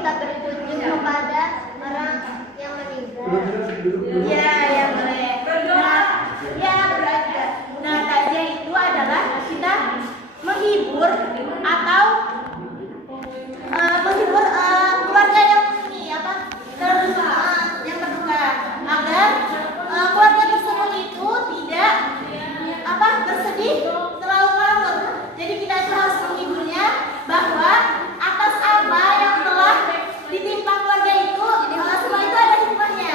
kita berkunjung kepada orang yang meninggal. Ya, ya boleh. Nah, ya belajar. Nah, takziah itu adalah kita menghibur atau menghibur keluarga yang ini apa yang berduka agar keluarga tersebut itu tidak bersedih terlalu lama. Jadi kita itu harus menghiburnya bahwa atas apa yang telah ditimpa keluarga itu semua itu ada hikmahnya.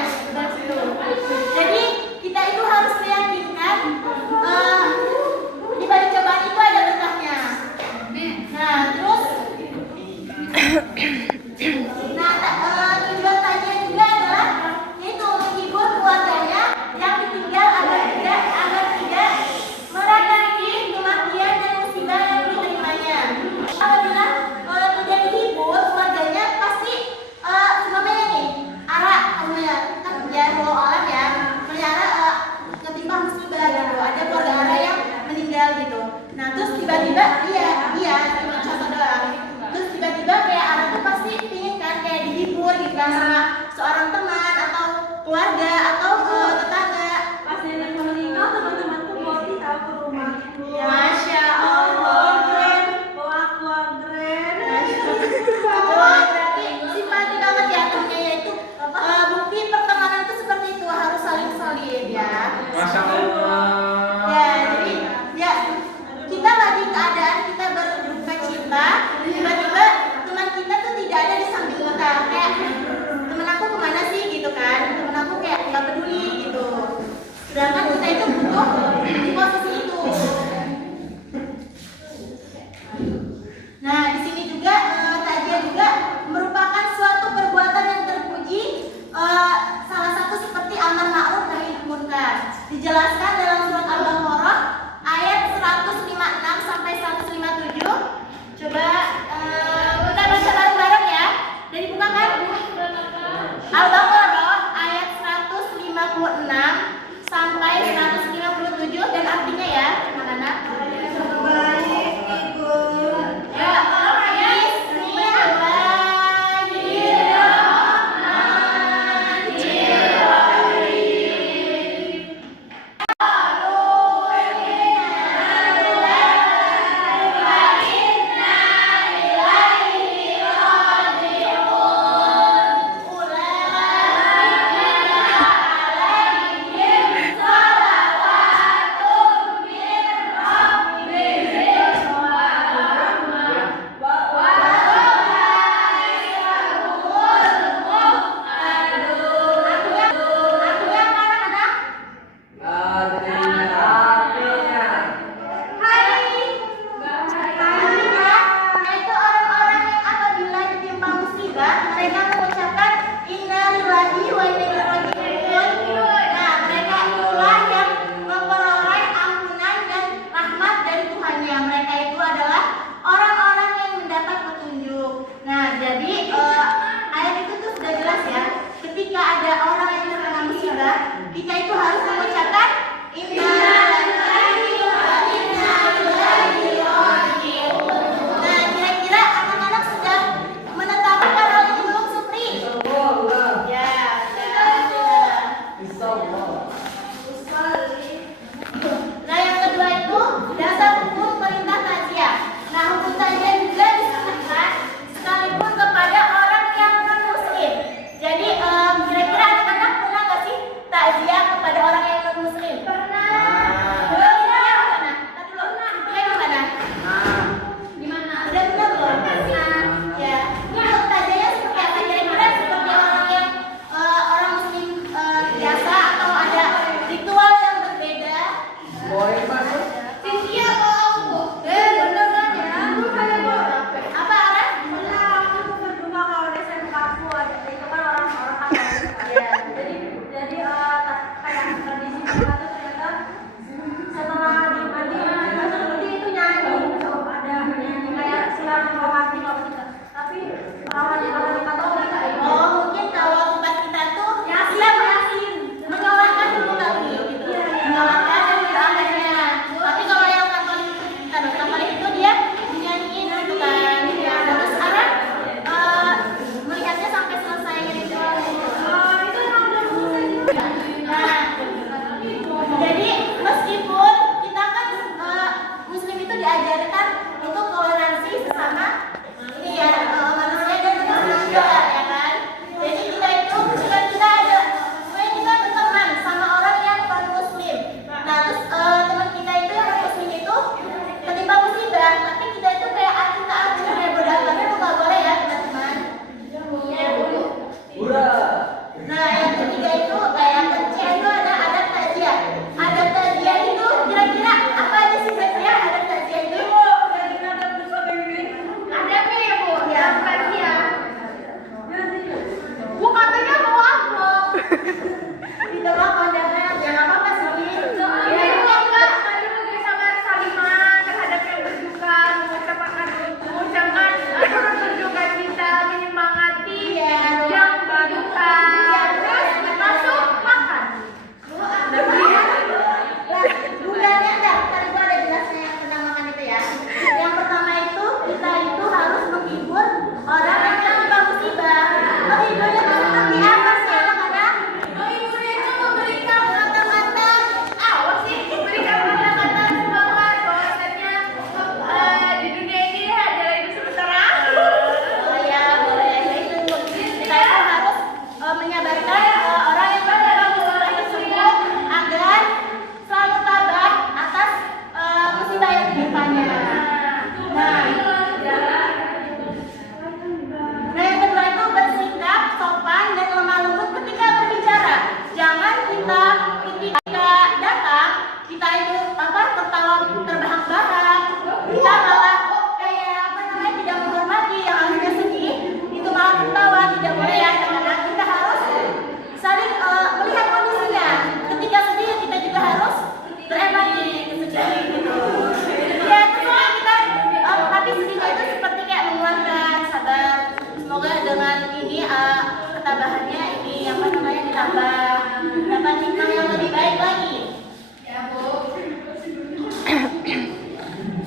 dapat hikmah yang lebih baik lagi.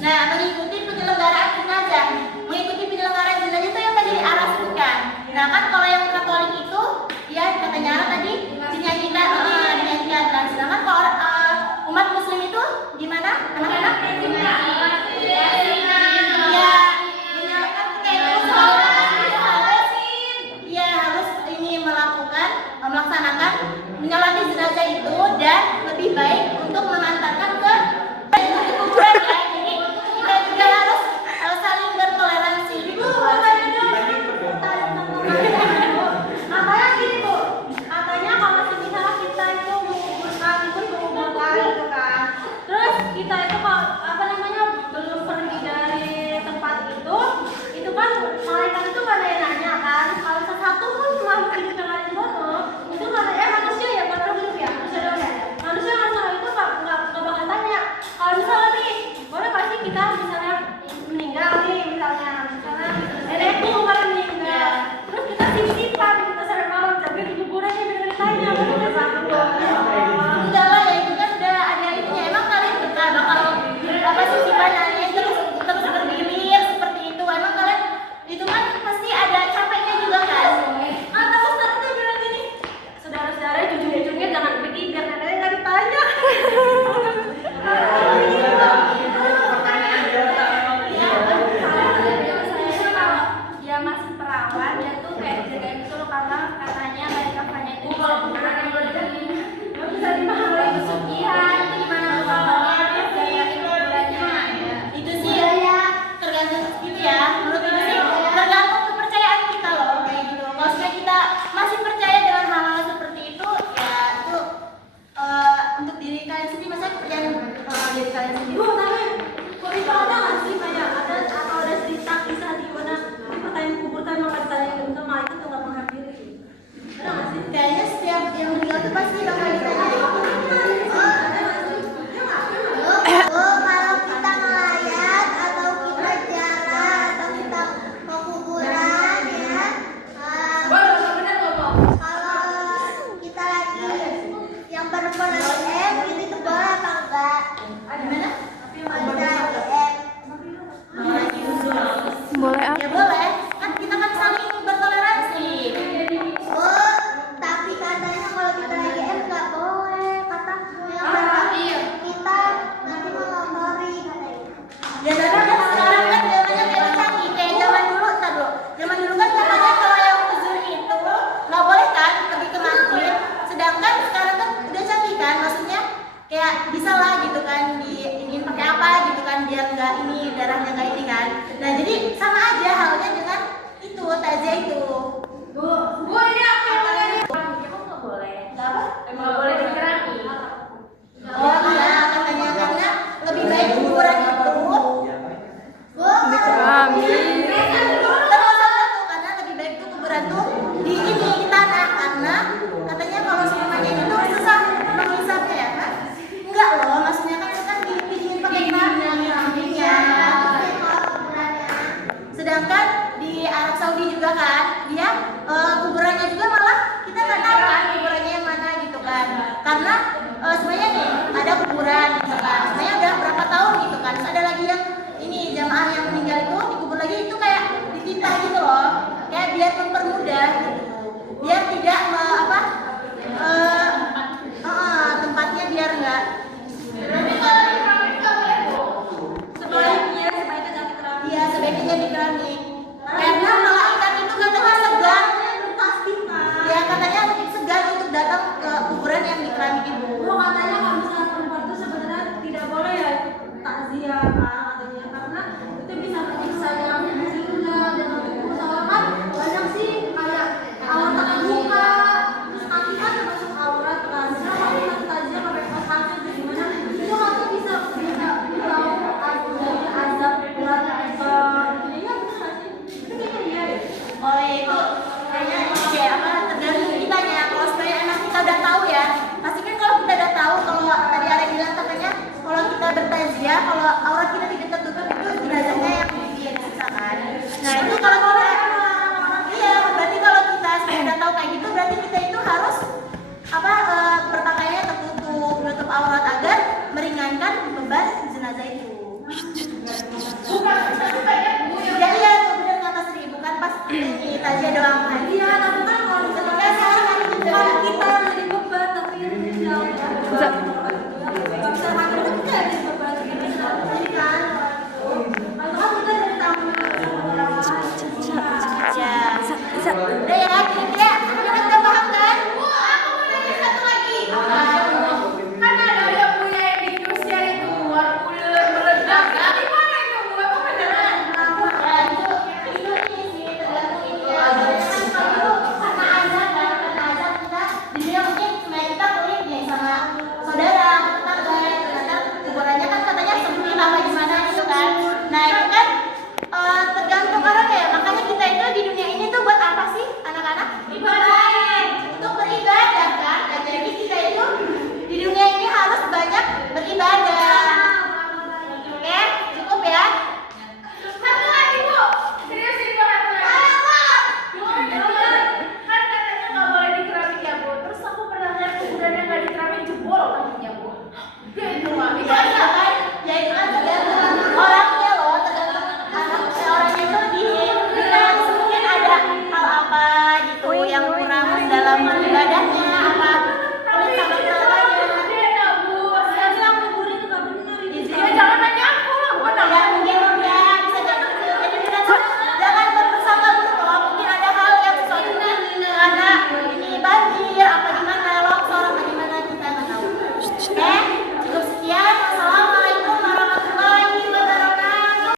Nah, mengikuti penyelenggaraan jenazah. Mengikuti penyelenggaraan jenazah itu yang tadi Ara sebutkan. Nah, kan kalau yang Katolik itu ya katanya Ara tadi dinyanyikan. Kan. Sedangkan kalau umat Muslim itu gimana? Anak-anak? Harus ini melaksanakan menyolati jenazah itu dan lebih baik untuk mengantarkan ke kuburan ya. Jadi kita juga harus saling bertoleransi gitu. Makanya gini Bu, katanya kalau misalnya kita itu menguburkan gitu kan, terus kita itu kalau belum pergi dari tempat itu kan malaikat itu nggak ada yang nanya kan, kalau satu pun makhluk hidup yang ada di sono itu nggak ada manusia ya, bukan hidup ya, manusia yang sono itu nggak bakal tanya. Kalau misalnya nih, boleh pasti kita misalnya meninggal nih, misalnya nenekku kemarin meninggal, terus kita simpan kita sampai malam tapi di kuburannya benar ditanya boleh satu. Enggak lah ya, itu kan udah ada itunya. Emang kalian bakal apa sih simpanannya terus bergilir seperti itu? Emang kalian itu kan pasti ada capeknya juga kan? Atau Ustaz itu bilang gini, saudara-saudara jujur-jujurnya jangan pergi biar neneknya nggak ditanya. Dia masih perawan, dia tuh kayak jagain gitu loh, karena katanya dari kafannya itu kalau kuburannya nggak bisa dimahami pesugihan. Itu gimana tuh kalau jagain kuburannya? Itu sih ya tergantung gitu ya. Menurut itu sih tergantung kepercayaan kita loh kayak gitu. Kalau sudah kita masih percaya dengan hal-hal seperti itu, ya itu untuk diri kalian sendiri, masa kepercayaan diri kalian sendiri. Bu, tapi kok itu ada nggak sih kayak ada atau ada cerita kisah di mana di pertanyaan kubur kan maka ditanya itu malaikat tuh nggak menghadiri? Ada nggak sih? Kayaknya setiap yang meninggal itu pasti bakal ditanya. Kalau kita melayat atau kita jalan atau kita ke kuburan ya, kalau kita lagi yang perempuan lagi itu boleh apa enggak? Gimana? Kalau kita lagi Boleh apa? Ya boleh. Kan kita kan saling bertoleransi. oh, tapi katanya kalau kita lagi nggak boleh, kata kita nanti mengotori katanya. Ya tapi sekarang kan zamannya bebas canggih kayak zaman dulu, entar dulu. Zaman dulu kan katanya kalau yang uzur itu nggak boleh kan pergi ke masjid. Sedangkan sekarang kan udah canggih kan, maksudnya kayak bisa lah gitu kan diingin pakai apa gitu kan biar nggak ini darahnya nggak ini kan. Nah jadi sama aja halnya dengan itu takziah itu. Bu ini aku yang boleh emang nggak boleh? Apa? Emang nggak boleh dikerami? Oh iya katanya karena lebih baik kuburan itu Dikerami. terus satu karena lebih baik tuh kuburan tuh di tanah karena katanya kalau semuanya itu susah menghisapnya ya kan? Enggak loh, maksudnya kan itu kan dibikin pakai keramiknya. Sedangkan di Arab Saudi juga kan dia kuburannya juga malah kita nggak tahu kan kuburannya yang mana gitu kan, karena sebenarnya nih ada kuburan gitu kan, sebenarnya udah berapa tahun gitu kan, terus ada lagi yang ini jamaah yang meninggal itu dikubur lagi itu kayak ditinta gitu loh, kayak biar mempermudah gitu, biar tidak tempatnya biar nggak Sebaiknya jangan dikerami. iya sebaiknya di keramik karena malaikat itu katanya segan ya katanya segan untuk datang ke kuburan yang di keramik itu. Bu katanya kalau misalnya perempuan itu sebenarnya tidak boleh ya ikut takziah kan katanya, karena itu bisa menyiksa yang sehingga dan soalnya kan banyak sih kayak aurat terbuka, terus kaki kan termasuk aurat kan. Misalnya kalau kita takziah pakai kaos kaki itu gimana? Itu kan bisa tahu dari azab berat jadinya bener nggak sih? Itu kayaknya iya deh. Oh itu kayaknya kayak apa tergantung kitanya. Kalau sebenarnya emang kita udah tahu ya, pasti kan kalau kita udah tahu, kalau tadi ada bilang katanya kalau kita bertaziah, kalau